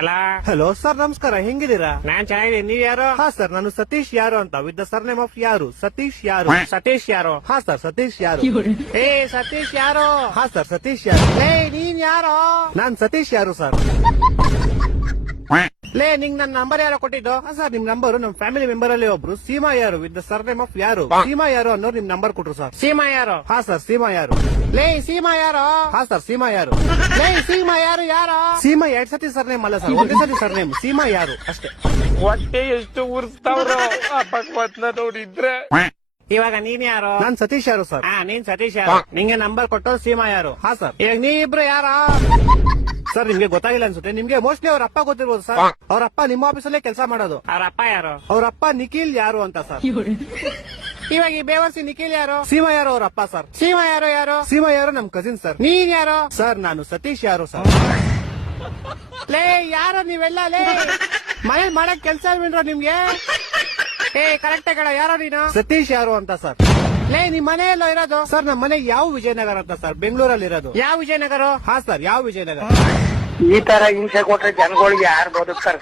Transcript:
ಅಲ್ಲ hello sir, ನಮಸ್ಕಾರ. ಹೆಂಗಿದ್ದೀರಾ? ನಾನ್ ಚೆನ್ನಾಗಿದ್ದೀನಿ. ನೀವ್ ಯಾರು? ಹಾ ಸರ್, ನಾನು ಸತೀಶ್ ಯಾರು ಅಂತ, with the sir name of ಯಾರು. ಸತೀಶ್ ಯಾರು. ಸತೀಶ್ ಯಾರು? ಹಾ ಸರ್, ಸತೀಶ್ ಯಾರು. ಏ ಸತೀಶ್ ಯಾರು? ಹಾ ಸರ್, ಸತೀಶ್ ಯಾರು. ಏ ನೀನ್ ಯಾರು? ನಾನ್ ಸತೀಶ್ ಯಾರು ಸರ್. ಲೇ ನಿಂಗ್ ನನ್ ನಂಬರ್ ಯಾರೋ ಕೊಟ್ಟಿದ್ದು? ಹಾ ಸರ್, ನಿಮ್ ನಂಬರ್ ನಮ್ ಫ್ಯಾಮಿಲಿ ಮೆಂಬರ್ ಅಲ್ಲಿ ಒಬ್ರು ಸೀಮಾ ಯಾರು with the sir name of ಯಾರು, ಸೀಮಾ ಯಾರು ಅನ್ನೋರು ನಿಮ್ ನಂಬರ್ ಕೊಟ್ರು ಸರ್. ಸೀಮಾ ಯಾರು? ಹಾ ಸರ್, ಸೀಮಾ ಯಾರು. ಲೇ ಸೀಮಾ ಯಾರು? ಹಾ ಸರ್, ಸೀಮಾ ಯಾರು. ಲೇ ಸೀಮಾ ಯಾರು? ಯಾರು? ಸೀಮಾ 2 ಸತಿ ಸರ್ ನೇಮ್ ಅಲ್ಲ ಸರ್, ಒಂದೇ ಸತಿ ಸರ್ ನೇಮ್. ಸೀಮಾ ಯಾರು ಅಷ್ಟೇ. ಹೊಟ್ಟೆ ಎಷ್ಟು ಉರ್ಸ್ತಾವ್ರು ಆ ಭಗವತ್ನ ನೋಡಿದ್ರೆ. ಇವಾಗ ನೀನ್ ಯಾರು? ನಾನ್ ಸತೀಶ್ ಯಾರು ಸರ್. ಹಾ ನೀನ್ ಸತೀಶ್ ಯಾರು? ನಿಂಗೆ ನಂಬರ್ ಕೊಟ್ಟೋ ಸೀಮಾ ಯಾರು? ಹಾ ಸರ್. ಇವಾಗ ನೀ ಇಬ್ರು ಯಾರ? ಸರ್, ನಿಮ್ಗೆ ಗೊತ್ತಾಗಿಲ್ಲ ಅನ್ಸುತ್ತೆ. ನಿಮ್ಗೆ ಮೋಸ್ಟ್ಲಿ ಅವ್ರ ಅಪ್ಪ ಗೊತ್ತಿರ್ಬೋದು ಸರ್. ಅವ್ರ ಅಪ್ಪ ನಿಮ್ಮ ಆಫೀಸಲ್ಲೇ ಕೆಲಸ ಮಾಡೋದು. ಅವ್ರ ಅಪ್ಪ ಯಾರು? ಅವ್ರ ಅಪ್ಪ ನಿಖಿಲ್ ಯಾರು ಅಂತ ಸರ್. ಇವಾಗ ಈ ಬೇವರ್ಸಿ ನಿಖಿಲ್ ಯಾರು? ಸೀಮಾ ಯಾರು ಅವ್ರ ಅಪ್ಪ ಸರ್. ಸೀಮಾ ಯಾರು? ಯಾರು? ಸೀಮಾ ಯಾರು ನಮ್ ಕಸಿನ್ ಸರ್. ನೀನ್ ಯಾರು? ಸರ್, ನಾನು ಸತೀಶ್ ಯಾರು ಸರ್. ಲೇ ಯಾರು ನೀವೆಲ್ಲ? ಲೇ ಮನೇಲಿ ಮಾಡಕ್ ಕೆಲ್ಸ ಇಲ್ವೇನ್ರೋ ನಿಮ್ಗೆ? ಏ ಕರೆಕ್ಟ್ ಕಣ, ಯಾರೋ ನೀನು? ಸತೀಶ್ ಯಾರು ಅಂತ ಸರ್. ಲೇ ನಿಮ್ ಮನೆ ಎಲ್ಲೋ ಇರೋದು? ಸರ್, ನಮ್ಮ ಮನೆ ಯಾವ ವಿಜಯನಗರ ಅಂತ ಸರ್, ಬೆಂಗಳೂರಲ್ಲಿ ಇರೋದು. ಯಾವ ವಿಜಯನಗರ? ಹಾ ಸರ್, ಯಾವ ವಿಜಯನಗರ. ಈ ತರ ಹಿಂಸೆ ಕೊಟ್ರೆ ಜನಗಳಿಗೆ ಯಾರು ಬದುಕ್ತಾರ?